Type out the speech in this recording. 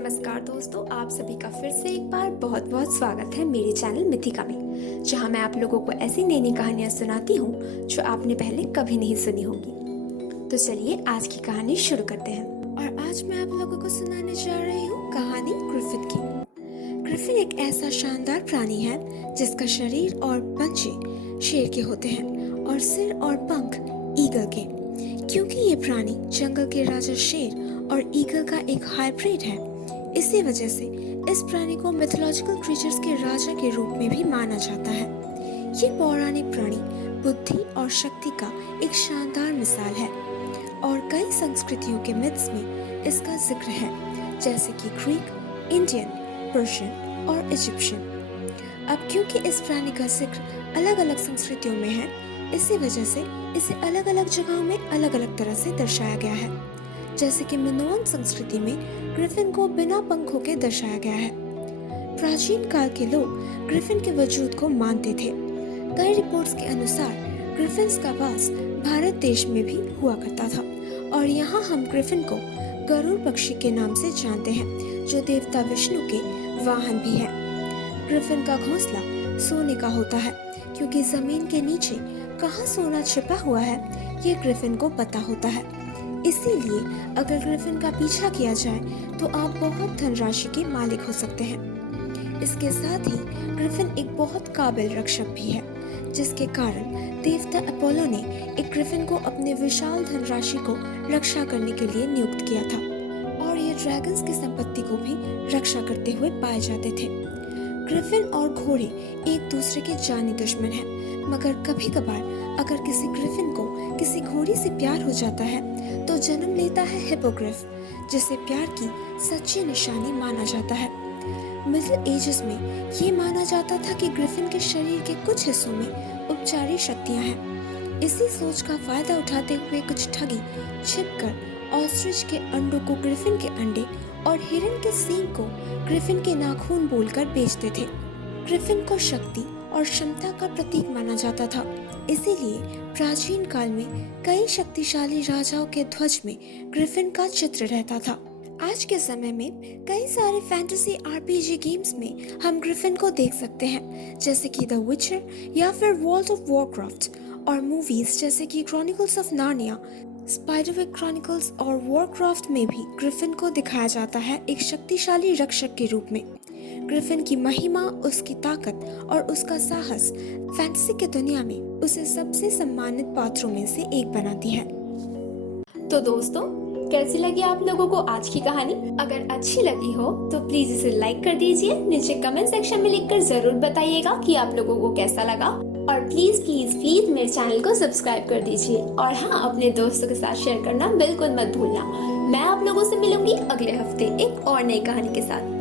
नमस्कार दोस्तों, आप सभी का फिर से एक बार बहुत बहुत स्वागत है मेरे चैनल मिथिका में, जहां मैं आप लोगों को ऐसी नई नई कहानियां सुनाती हूं जो आपने पहले कभी नहीं सुनी होंगी। तो चलिए आज की कहानी शुरू करते हैं। और आज मैं आप लोगों को सुनाने जा रही हूँ कहानी ग्रिफिन की। ग्रिफिन एक ऐसा शानदार प्राणी है जिसका शरीर और पंजे शेर के होते हैं और सिर और पंख ईगल के। क्योंकि ये प्राणी जंगल के राजा शेर और ईगल का एक हाइब्रिड है, इसी वजह से इस प्राणी को मिथोलॉजिकल क्रीचर्स के राजा के रूप में भी माना जाता है। ये पौराणिक प्राणी बुद्धि और शक्ति का एक शानदार मिसाल है और कई संस्कृतियों के मिथ्स में इसका जिक्र है, जैसे कि ग्रीक, इंडियन, पर्शियन और इजिप्शियन। अब क्योंकि इस प्राणी का जिक्र अलग अलग संस्कृतियों में है, इसी वजह से इसे अलग अलग जगहों में अलग अलग तरह से दर्शाया गया है। जैसे कि मिनोअन संस्कृति में ग्रिफिन को बिना पंखों के दर्शाया गया है। प्राचीन काल के लोग ग्रिफिन के वजूद को मानते थे। कई रिपोर्ट्स के अनुसार ग्रिफिन्स का वास भारत देश में भी हुआ करता था और यहाँ हम ग्रिफिन को गरुड़ पक्षी के नाम से जानते हैं, जो देवता विष्णु के वाहन भी है। ग्रिफिन का घोंसला सोने का होता है, क्योंकि जमीन के नीचे कहाँ सोना छिपा हुआ है ये ग्रिफिन को पता होता है। इसीलिए अगर ग्रिफिन का पीछा किया जाए तो आप बहुत धनराशि के मालिक हो सकते हैं। इसके साथ ही ग्रिफिन एक बहुत काबिल रक्षक भी है, जिसके कारण देवता अपोलो ने एक ग्रिफिन को अपने विशाल धनराशि को रक्षा करने के लिए नियुक्त किया था और ये ड्रैगन्स की संपत्ति को भी रक्षा करते हुए पाए जाते थे। ग्रिफिन और घोड़े एक दूसरे के जानी दुश्मन हैं, मगर कभी कभार अगर किसी ग्रिफिन को किसी घोड़ी से प्यार हो जाता है तो जन्म लेता है हिपोग्रिफ, जिसे प्यार की सच्ची निशानी माना जाता है। मिडिल एजेस में ये माना जाता था कि ग्रिफिन के शरीर के कुछ हिस्सों में उपचारी शक्तियां हैं। इसी सोच का फायदा उठाते हुए कुछ ठगी छिपकर ऑस्ट्रिच के अंडों को ग्रिफिन के अंडे और हिरन के सींग को ग्रिफिन के नाखून बोलकर बेचते थे। ग्रिफिन को शक्ति और क्षमता का प्रतीक माना जाता था, इसीलिए प्राचीन काल में कई शक्तिशाली राजाओं के ध्वज में ग्रिफिन का चित्र रहता था। आज के समय में कई सारे फैंटेसी आरपीजी गेम्स में हम ग्रिफिन को देख सकते हैं, जैसे कि द विचर या फिर वर्ल्ड ऑफ वॉरक्राफ्ट, और मूवीज जैसे कि क्रॉनिकल्स ऑफ नार्निया, स्पाइडरविक क्रॉनिकल्स और वॉरक्राफ्ट में भी ग्रिफिन को दिखाया जाता है एक शक्तिशाली रक्षक के रूप में। ग्रिफिन की महिमा, उसकी ताकत और उसका साहस फैंटेसी की दुनिया में उसे सबसे सम्मानित पात्रों में से एक बनाती है। तो दोस्तों, कैसी लगी आप लोगों को आज की कहानी? अगर अच्छी लगी हो तो प्लीज इसे लाइक कर दीजिए। नीचे कमेंट सेक्शन में लिखकर जरूर बताइएगा कि आप लोगों को कैसा लगा, और प्लीज प्लीज प्लीज मेरे चैनल को सब्सक्राइब कर दीजिए। और हाँ, अपने दोस्तों के साथ शेयर करना बिल्कुल मत भूलना। मैं आप लोगों से मिलूंगी अगले हफ्ते एक और नई कहानी के साथ।